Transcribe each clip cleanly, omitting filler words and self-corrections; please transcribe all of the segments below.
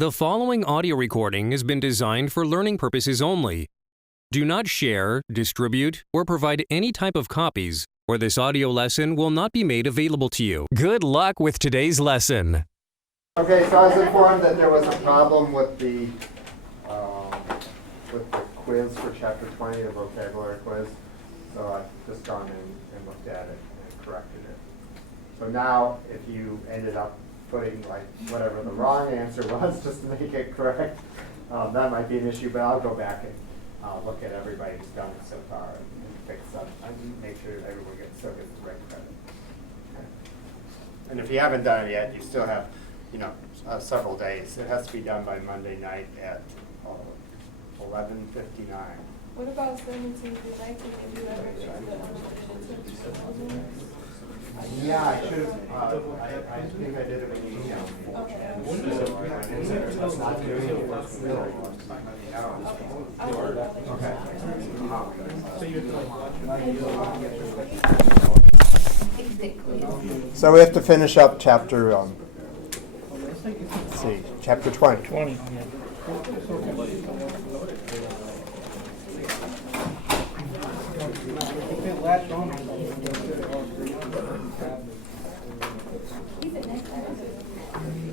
The following audio recording has been designed for learning purposes only. Do not share, distribute, or provide any type of copies, or this audio lesson will not be made available to you. Good luck with today's lesson. Okay, so I was informed that there was a problem with the quiz for Chapter 20, the vocabulary quiz. So I've just gone in and looked at it and corrected it. So now, if you ended up putting like whatever the wrong answer was just to make it correct, that might be an issue, but I'll go back and look at everybody who's done it so far and fix up and make sure everyone still gets the right credit. Okay. And if you haven't done it yet, you still have, several days. It has to be done by Monday night at 11:59. What about 17th and 19th? Can you do that Yeah, I should have. I think I did it when you emailed me. Okay. That's not doing it. Okay. So we have to finish up chapter. Let's see, chapter 20. 20.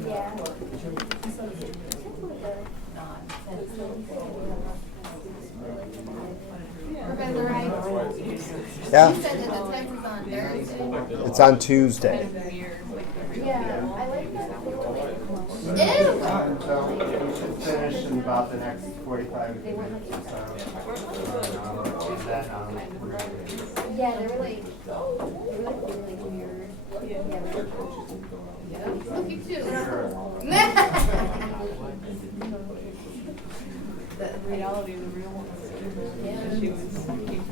Yeah. Yeah. You said that the test is on Thursday. It's on Tuesday. Yeah, I like that. So we should finish in about the next 45 minutes or so. Yeah, they were like really weird. Yeah. Look at you. The reality of the real one. Yeah. She was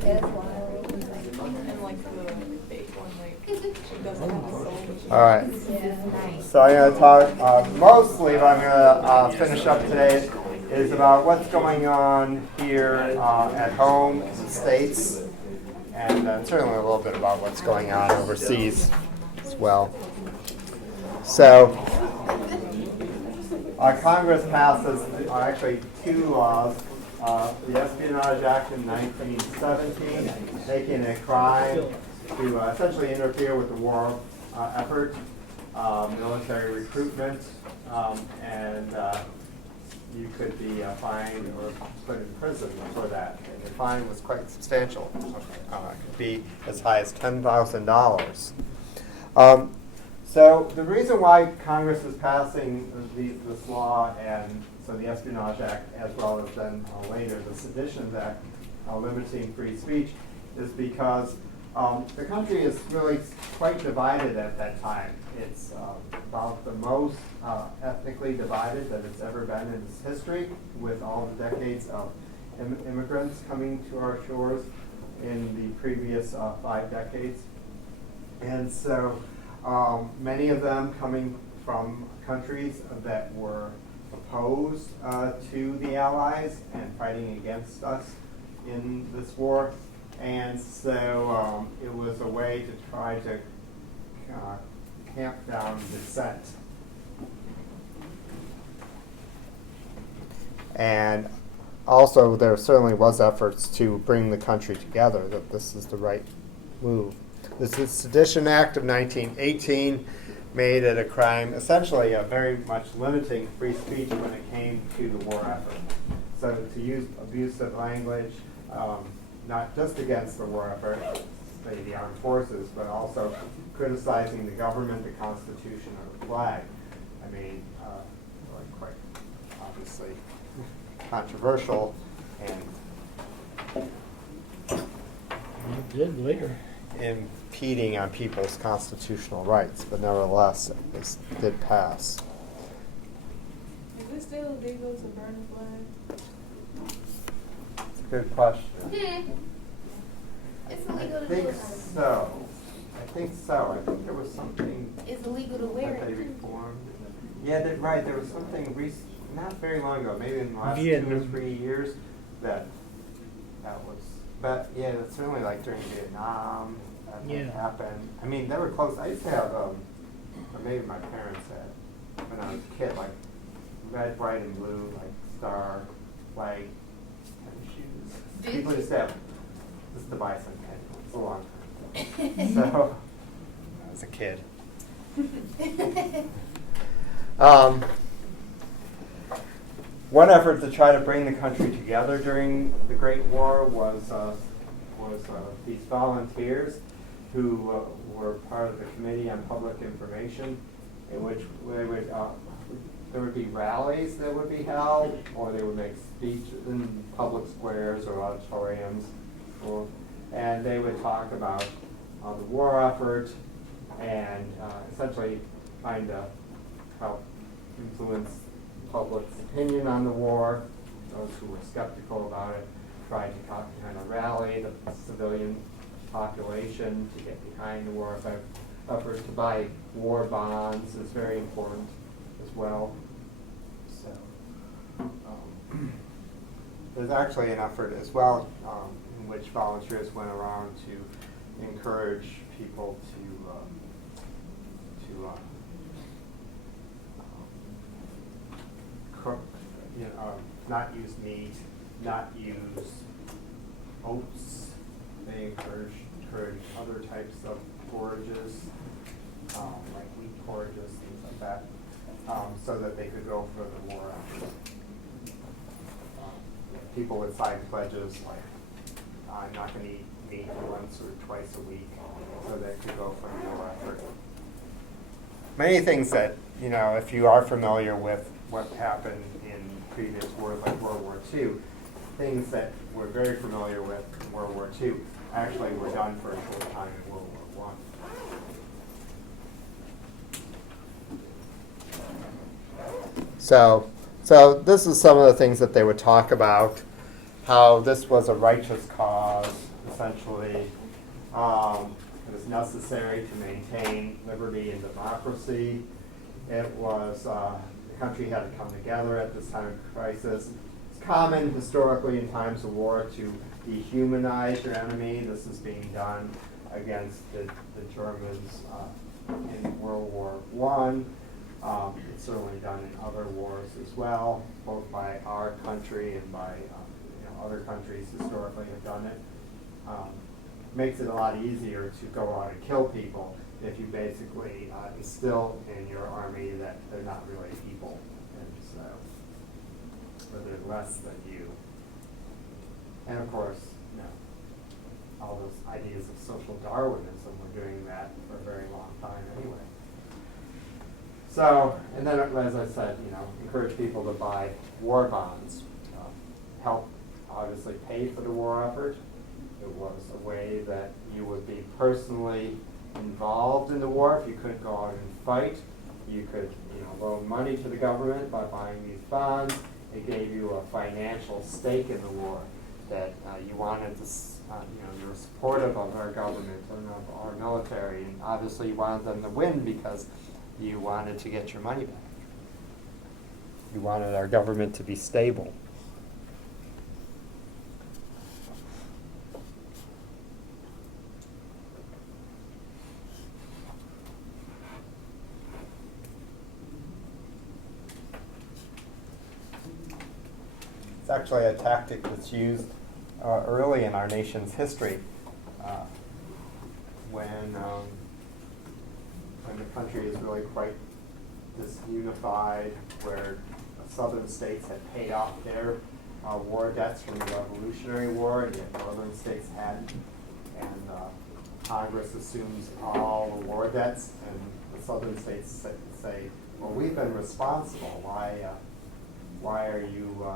That's wild. and like the fake one, like she doesn't have a soul. All right. Yeah, nice. So I'm going to talk, mostly what I'm going to finish up today is about what's going on here at home in the States, and certainly a little bit about what's going on overseas as well. So Congress passes actually two laws. The Espionage Act in 1917, making it a crime to essentially interfere with the war effort, military recruitment, and you could be fined or put in prison for that. And the fine was quite substantial. It could be as high as $10,000. So the reason why Congress is passing this law, and so the Espionage Act, as well as then later the Seditions Act, limiting free speech, is because the country is really quite divided at that time. It's about the most ethnically divided that it's ever been in its history, with all the decades of immigrants coming to our shores in the previous 5 decades. And so many of them coming from countries that were opposed to the Allies and fighting against us in this war. And so it was a way to try to tamp down dissent. And also there certainly was efforts to bring the country together, that this is the right move. The Sedition Act of 1918 made it a crime, essentially very much limiting free speech when it came to the war effort. So to use abusive language, not just against the war effort, say the armed forces, but also criticizing the government, the Constitution, or the flag. I mean, really quite obviously controversial and You did later. impeding on people's constitutional rights, but nevertheless, this did pass. Is it still illegal to burn a flag? It's a good question. It's illegal I to think do it. so. I think so. I think there was something It's illegal to wear that they it. reformed. Yeah, right. There was something not very long ago, maybe in the last 2 or Vietnam. 3 years, that was. But yeah, it's certainly like during Vietnam that happened. I mean, they were close. I used to have, or maybe my parents had, when I was a kid, like red, white, and blue, like star, flag, tennis shoes. Did People you? used to have just to buy some tennis. It's a long time. So, I was a kid. One effort to try to bring the country together during the Great War was these volunteers who were part of the Committee on Public Information, in which there would be rallies that would be held, or they would make speeches in public squares or auditoriums, and they would talk about the war effort and essentially trying to help influence public's opinion on the war. Those who were skeptical about it tried to kind of rally the civilian population to get behind the war effort. To buy war bonds is very important as well. So there's actually an effort as well in which volunteers went around to encourage people to cook, not use meat, not use oats. They encourage other types of forages, like wheat forages, things like that, so that they could go for the war effort. People would sign pledges like, I'm not going to eat meat once or twice a week, so they could go for the war effort. Many things that, if you are familiar with what happened in previous wars like World War II, things that we're very familiar with in World War II actually were done for a short time in World War I. So this is some of the things that they would talk about, how this was a righteous cause, essentially. It was necessary to maintain liberty and democracy. It was, the country had to come together at this time of crisis. It's common historically in times of war to dehumanize your enemy. This is being done against the Germans in World War I. It's certainly done in other wars as well, both by our country and by other countries historically have done it. Makes it a lot easier to go out and kill people if you basically instill in your army that they're not really people, and so they're less than you. And of course, all those ideas of social Darwinism were doing that for a very long time anyway. So, and then as I said, encourage people to buy war bonds, help obviously pay for the war effort. It was a way that you would be personally involved in the war. If you couldn't go out and fight, you could loan money to the government by buying these bonds. It gave you a financial stake in the war that you wanted to, you were supportive of our government and of our military, and obviously you wanted them to win because you wanted to get your money back. You wanted our government to be stable. It's actually a tactic that's used early in our nation's history when the country is really quite disunified, where southern states had paid off their war debts from the Revolutionary War, and yet northern states hadn't. And Congress assumes all the war debts, and the southern states say, well, we've been responsible. Why are you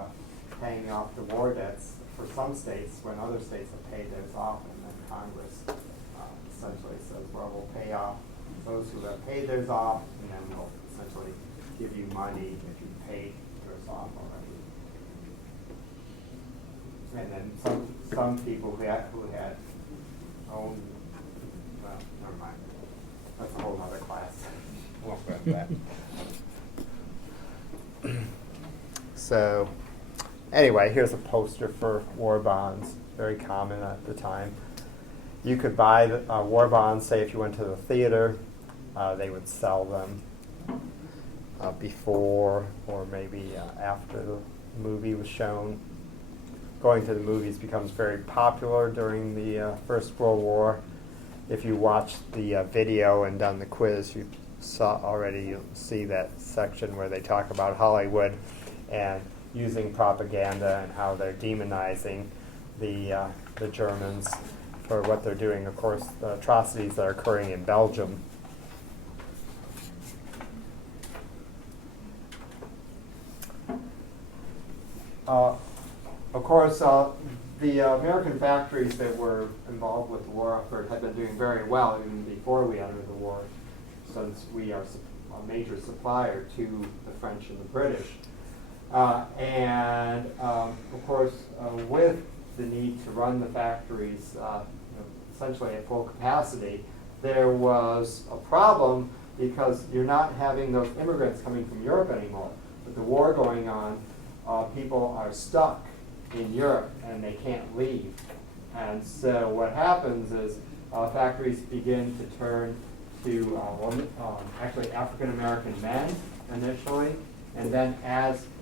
paying off the war debts for some states when other states have paid theirs off? And then Congress essentially says, well, we'll pay off those who have paid theirs off, and then we'll essentially give you money if you paid yours off already. And then some people who had owned, well, never mind. That's a whole other class. Won't go into that. So, anyway, here's a poster for war bonds, very common at the time. You could buy war bonds, say if you went to the theater, they would sell them. before or maybe after the movie was shown. Going to the movies becomes very popular during the First World War. If you watched the video and done the quiz, you saw already, you'll see that section where they talk about Hollywood and using propaganda and how they're demonizing the Germans for what they're doing. Of course, the atrocities that are occurring in Belgium. Of course, the American factories that were involved with the war effort had been doing very well even before we entered the war, since we are a major supplier to the French and the British. Of course, with the need to run the factories essentially at full capacity, there was a problem because you're not having those immigrants coming from Europe anymore. With the war going on, people are stuck in Europe and they can't leave. And so what happens is factories begin to turn to actually African American men initially, and then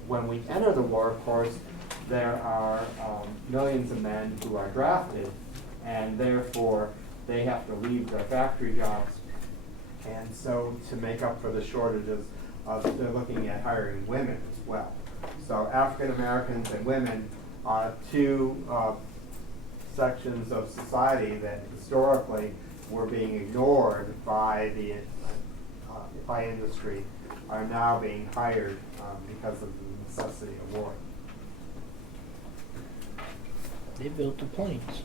when we enter the war, of course, there are millions of men who are drafted, and therefore they have to leave their factory jobs. And so to make up for the shortages, they're looking at hiring women as well. So African Americans and women are two sections of society that historically were being ignored by the by industry, are now being hired because of the necessity of war. They built the planes.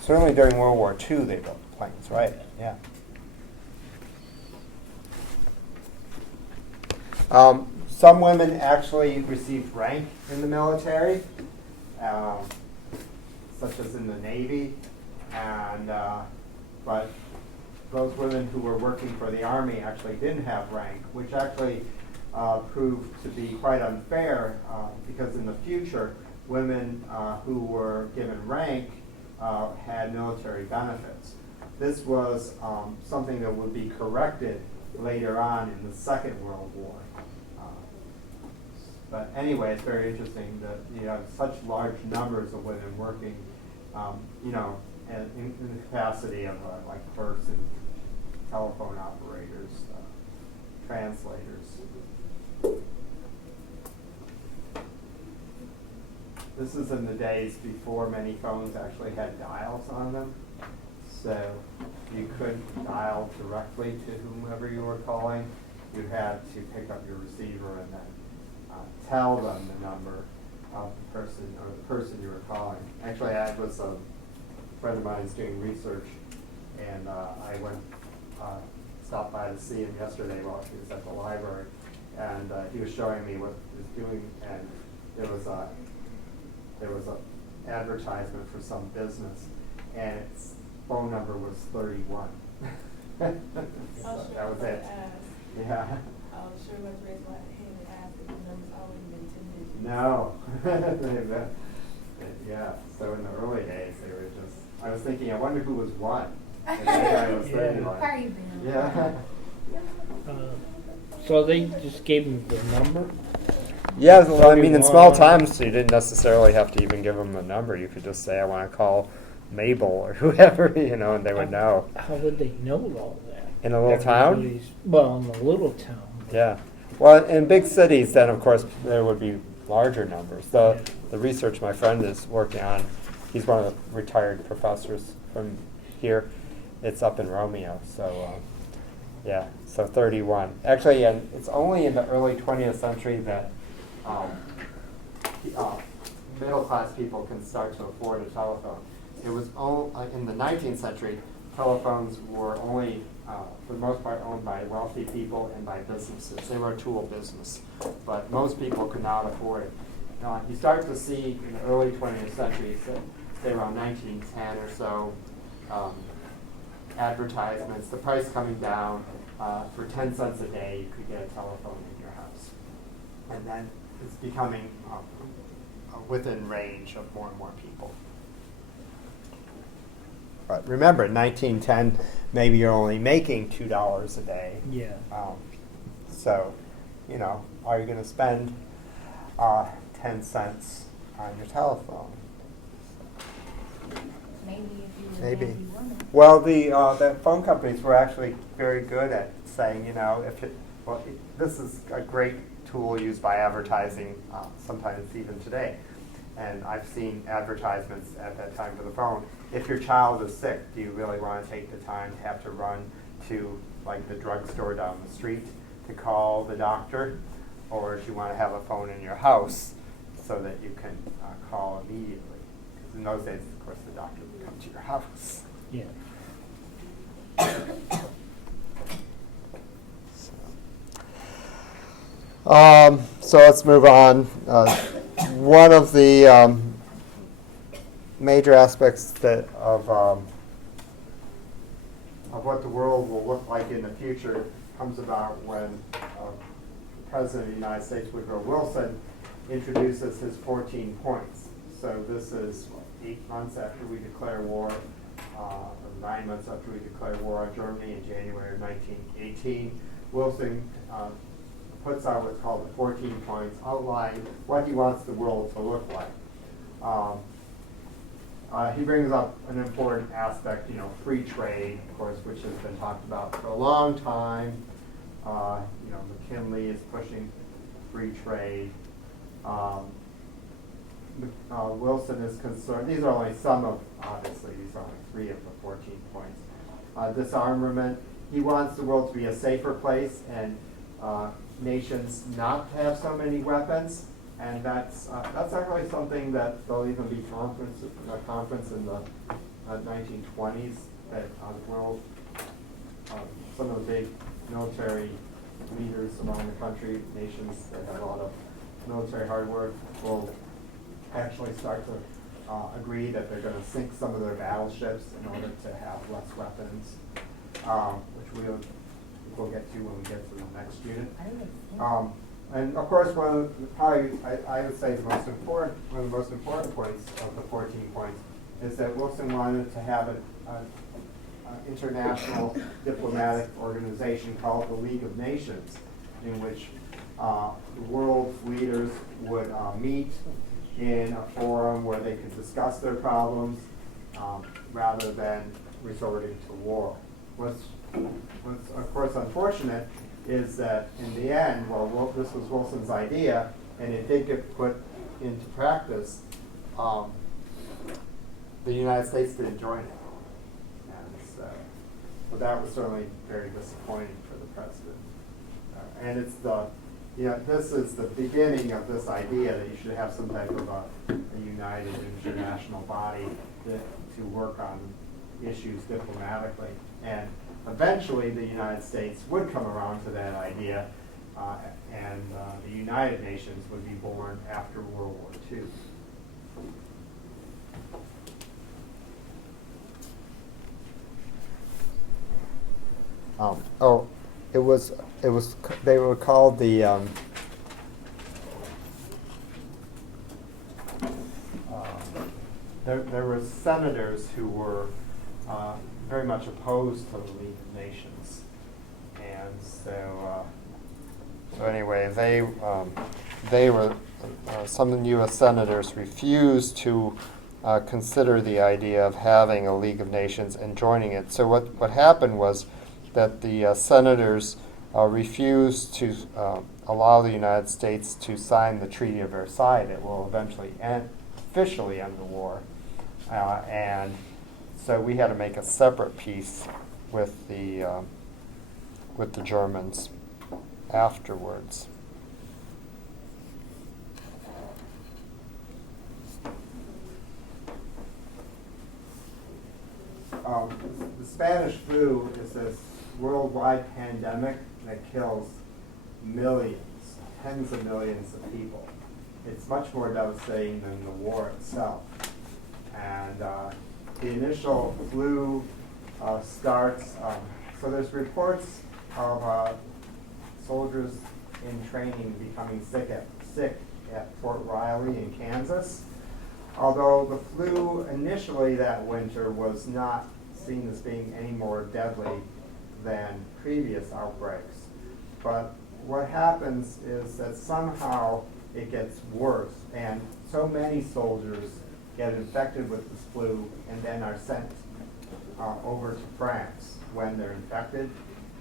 Certainly during World War II they built planes, right? Yeah. Some women actually received rank in the military, such as in the Navy, and but those women who were working for the Army actually didn't have rank, which actually proved to be quite unfair because in the future, women who were given rank had military benefits. This was something that would be corrected later on in the Second World War. But anyway, it's very interesting that you have such large numbers of women working, in the capacity of like clerks and telephone operators, translators. This is in the days before many phones actually had dials on them. So you couldn't dial directly to whomever you were calling. You had to pick up your receiver and then tell them the number of the person or the person you were calling. Actually, I was a friend of mine is doing research, and I stopped by to see him yesterday while he was at the library, and he was showing me what he was doing, and there was a advertisement for some business, and its phone number was 31. So that was it. Yeah. I was sure let's raise my hand and ask if the number's always been 10 digits. No. Yeah, so in the early days, they were just, I was thinking, I wonder who was one. And that guy was 31. Party band. Yeah. So they just gave them the number? Yeah, well, I mean, in small towns, you didn't necessarily have to even give them a number. You could just say, I want to call Mabel or whoever, and they would know. How would they know all that? In a little town? Well, in a little town. Yeah. Well, in big cities, then, of course, there would be larger numbers. The research my friend is working on, he's one of the retired professors from here. It's up in Romeo, so, yeah, so 31. Actually, and it's only in the early 20th century that middle-class people can start to afford a telephone. It was in the 19th century, telephones were only, for the most part, owned by wealthy people and by businesses. They were a tool business, but most people could not afford it. You start to see in the early 20th century, say around 1910 or so, advertisements, the price coming down. For 10 cents a day, you could get a telephone in your house. And then it's becoming within range of more and more people. But remember, in 1910, maybe you're only making $2 a day. Yeah. So, you know, are you going to spend 10 cents on your telephone? Maybe if you were Maybe. Nancy woman. Well, the phone companies were actually very good at saying, you know, this is a great tool used by advertising, sometimes even today. And I've seen advertisements at that time for the phone. If your child is sick, do you really want to take the time to have to run to like the drugstore down the street to call the doctor? Or do you want to have a phone in your house so that you can call immediately? Because in those days, of course, the doctor would come to your house. Yeah. So let's move on. One of the major aspects of what the world will look like in the future comes about when the President of the United States, Woodrow Wilson, introduces his 14 points. So this is 8 months after we declare war, or 9 months after we declare war on Germany in January of 1918. Wilson puts out what's called the 14 points, outlining what he wants the world to look like. He brings up an important aspect, you know, free trade, of course, which has been talked about for a long time. You know, McKinley is pushing free trade. Wilson is concerned, these are only some of, obviously, these are only 3 of the 14 points. Disarmament, he wants the world to be a safer place and nations not to have so many weapons. And that's actually something that there'll even be a conference in the 1920s that the world, some of the big military leaders around the country, nations that have a lot of military hardware, will actually start to agree that they're going to sink some of their battleships in order to have less weapons, which we'll get to when we get to the next unit. And of course, I would say one of the most important points of the 14 points is that Wilson wanted to have an international diplomatic organization called the League of Nations, in which the world's leaders would meet in a forum where they could discuss their problems rather than resorting to war. What's of course unfortunate is that in the end, well, this was Wilson's idea, and it did get put into practice, the United States didn't join it. And so, well, that was certainly very disappointing for the president. And it's this is the beginning of this idea that you should have some type of a united international body to work on issues diplomatically. And eventually, the United States would come around to that idea, and the United Nations would be born after World War II. They were called the there were senators who were very much opposed to the League of Nations, and so anyway, they were some U.S. senators refused to consider the idea of having a League of Nations and joining it. So what happened was that the senators refused to allow the United States to sign the Treaty of Versailles that will eventually officially end the war, and so we had to make a separate peace with the Germans afterwards. The Spanish flu is this worldwide pandemic that kills millions, tens of millions of people. It's much more devastating than the war itself. And the initial flu starts, so there's reports of soldiers in training becoming sick at Fort Riley in Kansas. Although the flu initially that winter was not seen as being any more deadly than previous outbreaks. But what happens is that somehow it gets worse, and so many soldiers get infected with this flu and then are sent over to France when they're infected,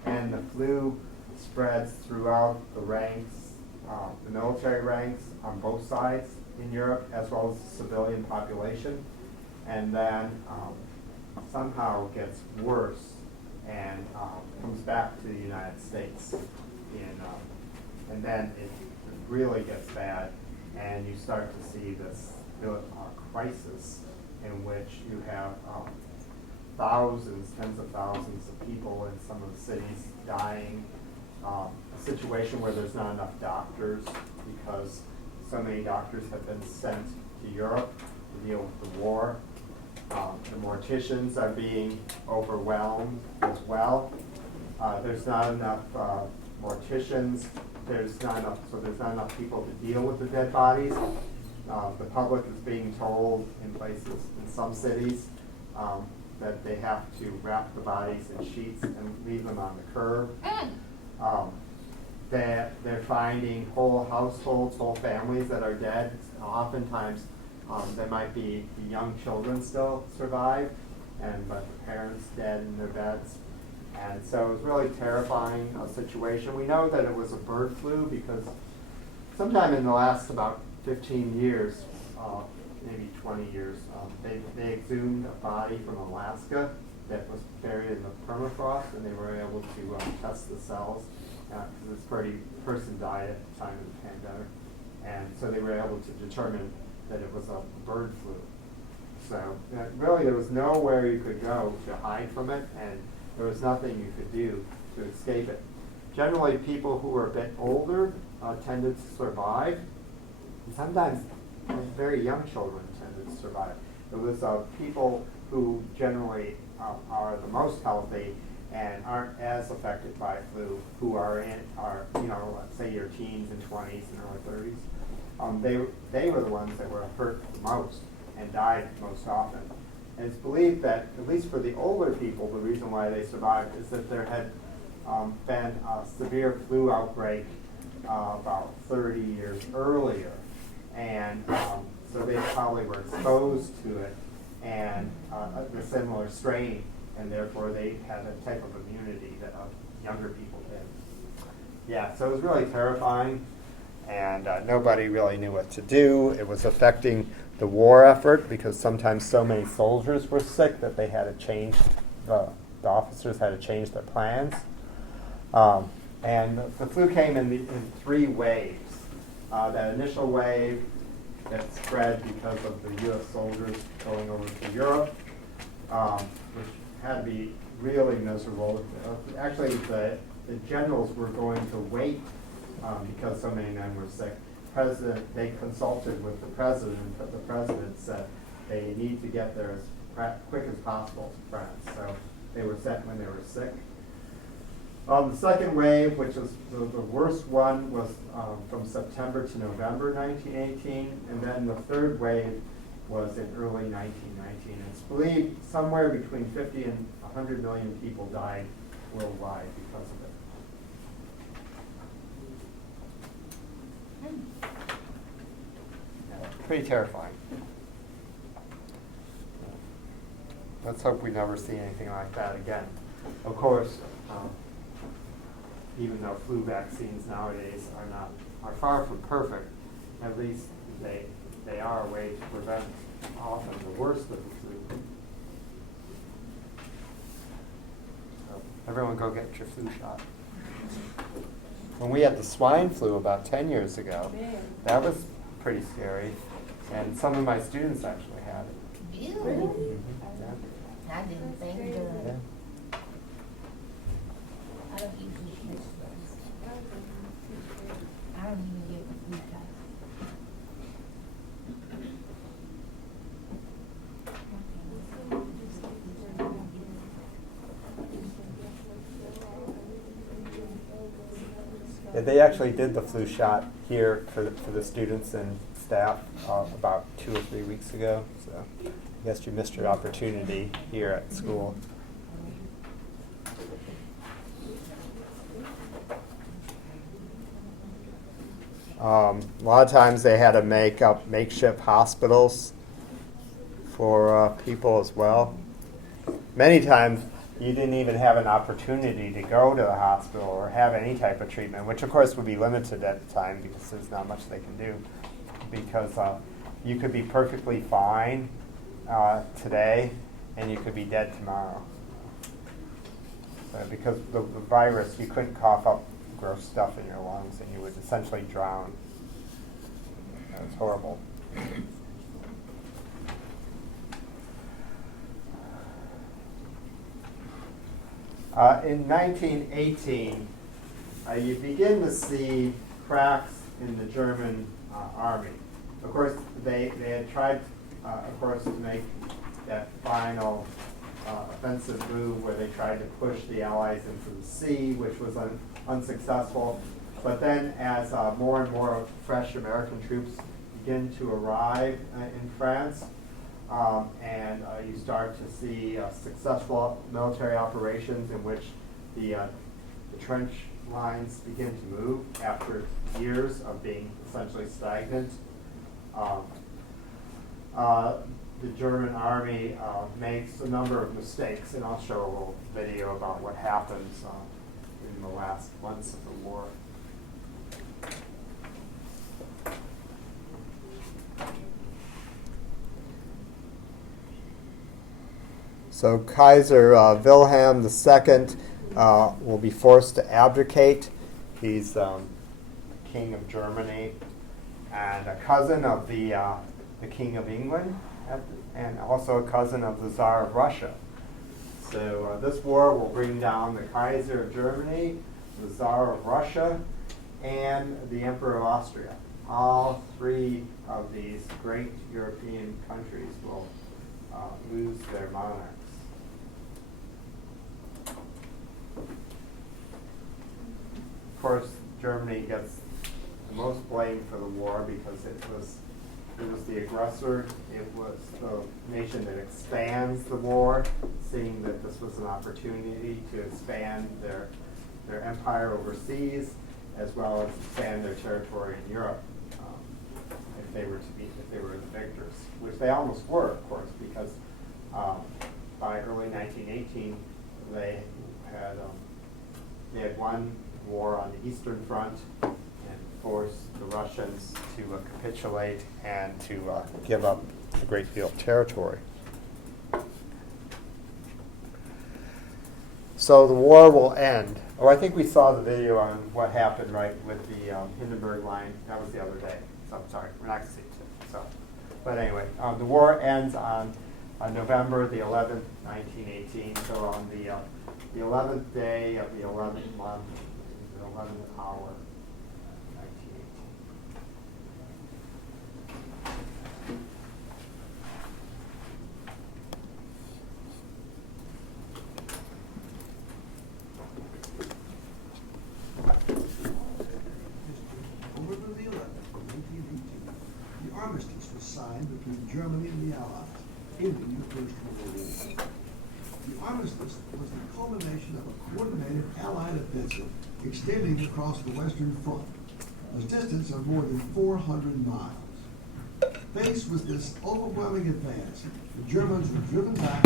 and the flu spreads throughout the ranks, the military ranks on both sides in Europe, as well as the civilian population, and then somehow gets worse and comes back to the United States. And then it really gets bad, and you start to see this crisis in which you have thousands, tens of thousands of people in some of the cities dying, a situation where there's not enough doctors because so many doctors have been sent to Europe to deal with the war. The morticians are being overwhelmed as well. There's not enough morticians. There's not enough people to deal with the dead bodies. The public is being told in places, in some cities, that they have to wrap the bodies in sheets and leave them on the curb. They're finding whole households, whole families that are dead. Oftentimes, there might be the young children still survive, but the parents dead in their beds. And so it was really terrifying situation. We know that it was a bird flu because sometime in the last about 15 years, maybe 20 years, they exhumed a body from Alaska that was buried in the permafrost, and they were able to test the cells because this person died at the time of the pandemic. And so they were able to determine that it was a bird flu. So really there was nowhere you could go to hide from it, and there was nothing you could do to escape it. Generally, people who were a bit older tended to survive, and sometimes very young children tended to survive. It was people who generally are the most healthy and aren't as affected by flu, who are let's say your teens and 20s and early 30s. They were the ones that were hurt the most and died most often. And it's believed that, at least for the older people, the reason why they survived is that there had been a severe flu outbreak about 30 years earlier. And so they probably were exposed to it and a similar strain, and therefore they had a type of immunity that younger people did. Yeah, so it was really terrifying, and nobody really knew what to do. It was affecting the war effort because sometimes so many soldiers were sick that they had to change, the officers had to change their plans. And the flu came in 3 waves. That initial wave that spread because of the U.S. soldiers going over to Europe, which had to be really miserable. Actually, the generals were going to wait because so many men were sick. They consulted with the president, but the president said they need to get there as quick as possible to France. So they were sent when they were sick. The second wave, which was the worst one, was from September to November 1918, and then the third wave was in early 1919. It's believed somewhere between 50 and 100 million people died worldwide because of it. Pretty terrifying. Let's hope we never see anything like that again. Of course, even though flu vaccines nowadays are far from perfect, at least they are a way to prevent often the worst of the flu. So everyone go get your flu shot. When we had the swine flu about 10 years ago, that was pretty scary, and some of my students actually had it. Ew. Mm-hmm. I didn't think of it. Yeah. I don't usually get I don't even get the flu shot. Yeah, they actually did the flu shot here for the students and staff about 2 or 3 weeks ago. So I guess you missed your opportunity here at school. A lot of times they had to make up makeshift hospitals for people as well. Many times you didn't even have an opportunity to go to the hospital or have any type of treatment, which of course would be limited at the time because there's not much they can do. Because you could be perfectly fine today and you could be dead tomorrow. Because the virus, you couldn't cough up gross stuff in your lungs and you would essentially drown. It was horrible. In 1918, you begin to see cracks in the German army. Of course, they had tried, of course, to make that final offensive move where they tried to push the Allies into the sea, which was unsuccessful. But then as more and more fresh American troops begin to arrive in France, and you start to see successful military operations in which the trench lines begin to move after years of being essentially stagnant. The German army makes a number of mistakes, and I'll show a little video about what happens in the last months of the war. So Kaiser Wilhelm II will be forced to abdicate. He's King of Germany and a cousin of the King of England, and also a cousin of the Tsar of Russia. So this war will bring down the Kaiser of Germany, the Tsar of Russia, and the Emperor of Austria. All three of these great European countries will lose their monarchs. Of course, Germany gets the most blame for the war because it was the aggressor. It was the nation that expands the war, seeing that this was an opportunity to expand their empire overseas, as well as expand their territory in Europe if they were the victors, which they almost were, of course, because by early 1918 they had won war on the Eastern Front and forced the Russians to capitulate and to give up a great deal of territory. So the war will end. Oh, I think we saw the video on what happened, right, with the Hindenburg Line. That was the other day. So I'm sorry, we're not going to see it. So, but anyway, the war ends on November the 11th, 1918. So on the 11th day of the 11th month, the 11th hour, 1918. November the 11th, 1918, the armistice was signed between Germany and the Allies, ending the First World War. The armistice was the culmination of a coordinated Allied offensive extending across the Western Front, a distance of more than 400 miles. Faced with this overwhelming advance, the Germans were driven back.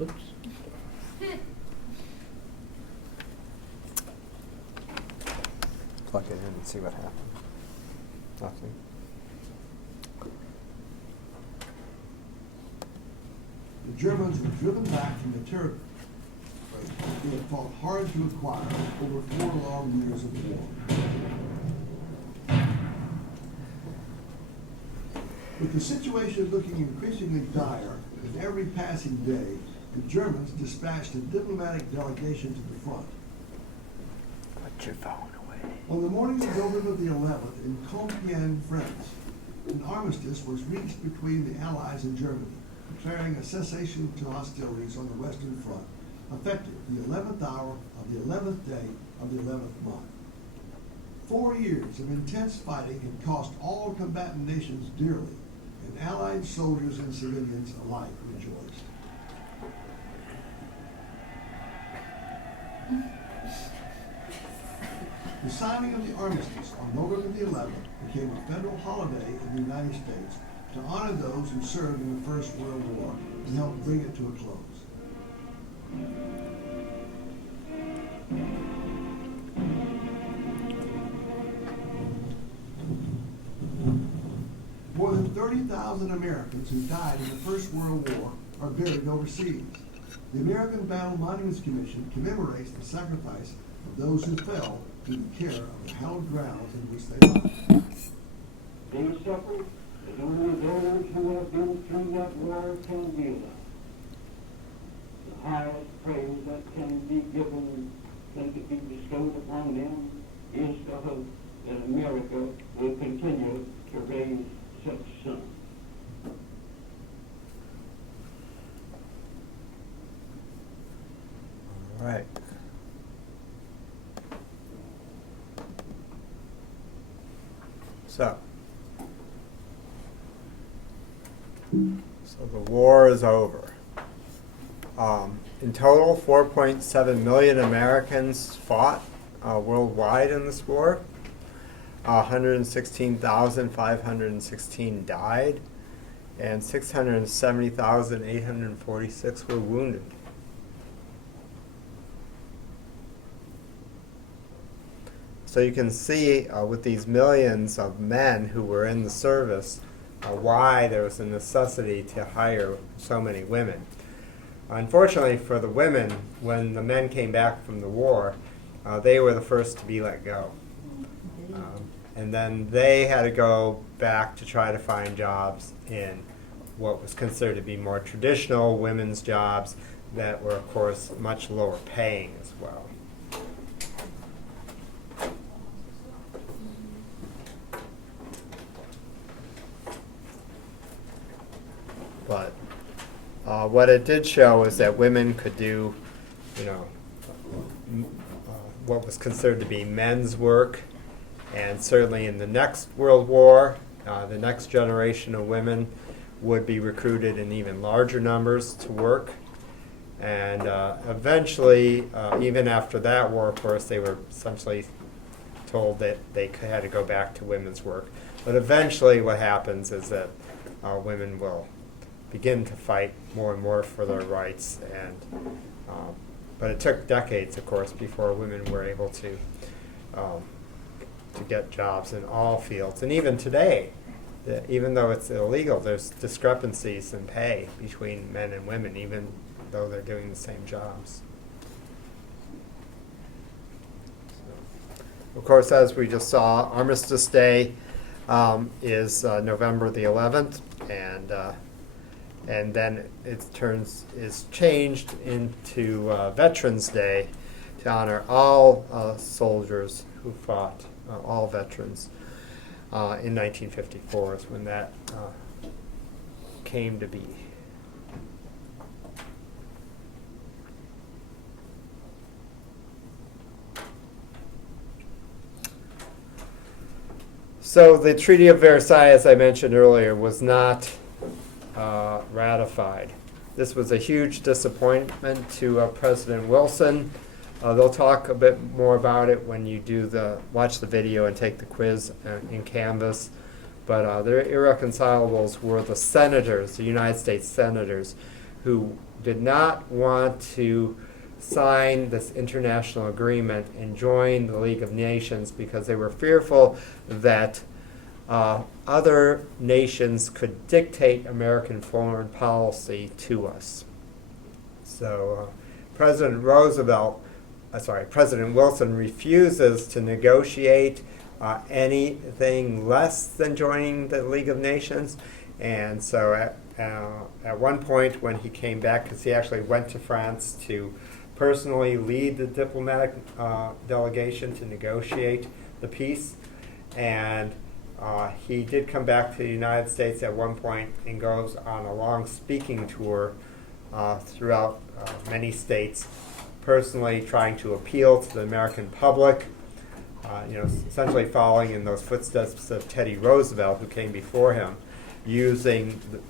Oops. Plug it in and see what happens. Nothing. The Germans were driven back from the territory they had fought hard to acquire over 4 long years of war. With the situation looking increasingly dire with every passing day, the Germans dispatched a diplomatic delegation to the front. Put your phone away. On the morning of November the 11th in Compiègne, France, an armistice was reached between the Allies and Germany, declaring a cessation to hostilities on the Western Front, effective the 11th hour of the 11th day of the 11th month. 4 years of intense fighting had cost all combatant nations dearly, and Allied soldiers and civilians alike rejoiced. The signing of the armistice on November the 11th became a federal holiday in the United States to honor those who served in the First World War and help bring it to a close. More than 30,000 Americans who died in the First World War are buried overseas. The American Battle Monuments Commission commemorates the sacrifice of those who fell in the care of the hallowed grounds in which they died. These suffered as only those who have been through that war can realize. The highest praise that can be given and to be bestowed upon them is the hope that America will continue to raise such sons. All right. So the war is over. In total, 4.7 million Americans fought worldwide in this war. 116,516 died, and 670,846 were wounded. So you can see with these millions of men who were in the service why there was a necessity to hire so many women. Unfortunately for the women, when the men came back from the war, they were the first to be let go. And then they had to go back to try to find jobs in what was considered to be more traditional women's jobs that were, of course, much lower paying as well. But what it did show is that women could do, what was considered to be men's work. And certainly in the next World War, the next generation of women would be recruited in even larger numbers to work. And eventually, even after that war, of course, they were essentially told that they had to go back to women's work. But eventually what happens is that women will begin to fight more and more for their rights. But it took decades, of course, before women were able to get jobs in all fields. And even today, even though it's illegal, there's discrepancies in pay between men and women, even though they're doing the same jobs. So, of course, as we just saw, Armistice Day is November the 11th, and then is changed into Veterans Day to honor all soldiers who fought, all veterans. In 1954 is when that came to be. So the Treaty of Versailles, as I mentioned earlier, was not ratified. This was a huge disappointment to President Wilson. They'll talk a bit more about it when you watch the video and take the quiz in Canvas. But their irreconcilables were the senators, the United States senators, who did not want to sign this international agreement and join the League of Nations because they were fearful that other nations could dictate American foreign policy to us. So President Wilson refuses to negotiate anything less than joining the League of Nations. And so at one point when he came back, because he actually went to France to personally lead the diplomatic delegation to negotiate the peace, and he did come back to the United States at one point and goes on a long speaking tour throughout many states, personally trying to appeal to the American public, essentially following in those footsteps of Teddy Roosevelt, who came before him,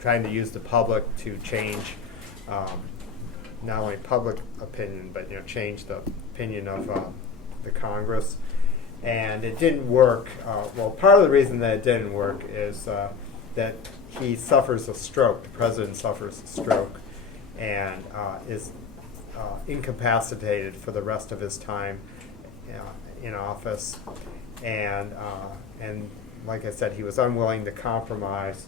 trying to use the public to change not only public opinion, but change the opinion of the Congress. And it didn't work. Well, part of the reason that it didn't work is that he suffers a stroke. The president suffers a stroke and is incapacitated for the rest of his time in office. And like I said, he was unwilling to compromise.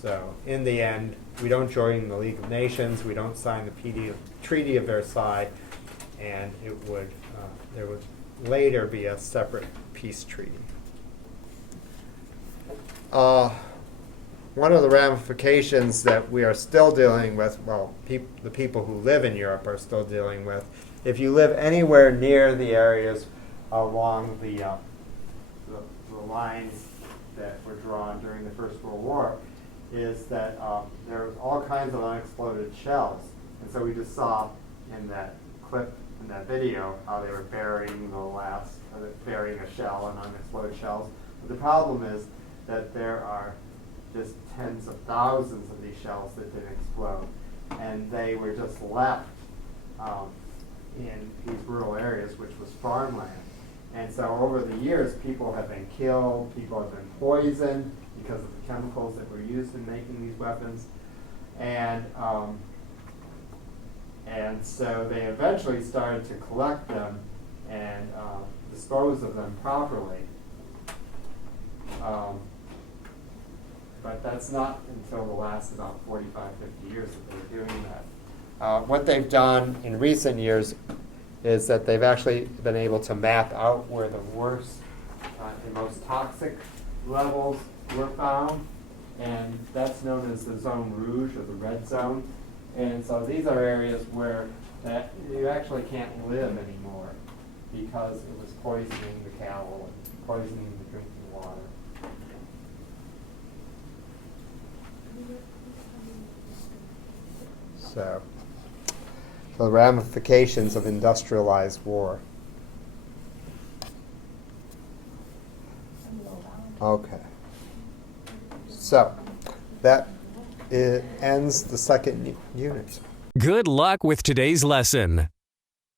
So in the end, we don't join the League of Nations. We don't sign the Treaty of Versailles, and there would later be a separate peace treaty. One of the ramifications that we are still dealing with, well, the people who live in Europe are still dealing with, if you live anywhere near the areas along the lines that were drawn during the First World War, is that there was all kinds of unexploded shells. And so we just saw in that clip, in that video, how they were burying burying a shell and unexploded shells. But the problem is that there are just tens of thousands of these shells that didn't explode. And they were just left in these rural areas, which was farmland. And so over the years, people have been killed, people have been poisoned because of the chemicals that were used in making these weapons. And so they eventually started to collect them and dispose of them properly. But that's not until the last about 45, 50 years that they were doing that. What they've done in recent years is that they've actually been able to map out where the worst and most toxic levels were found, and that's known as the Zone Rouge, or the red zone. And so these are areas where you actually can't live anymore because it was poisoning the cattle and poisoning the drinking water. So the ramifications of industrialized war. Okay. So that ends the second unit. Good luck with today's lesson.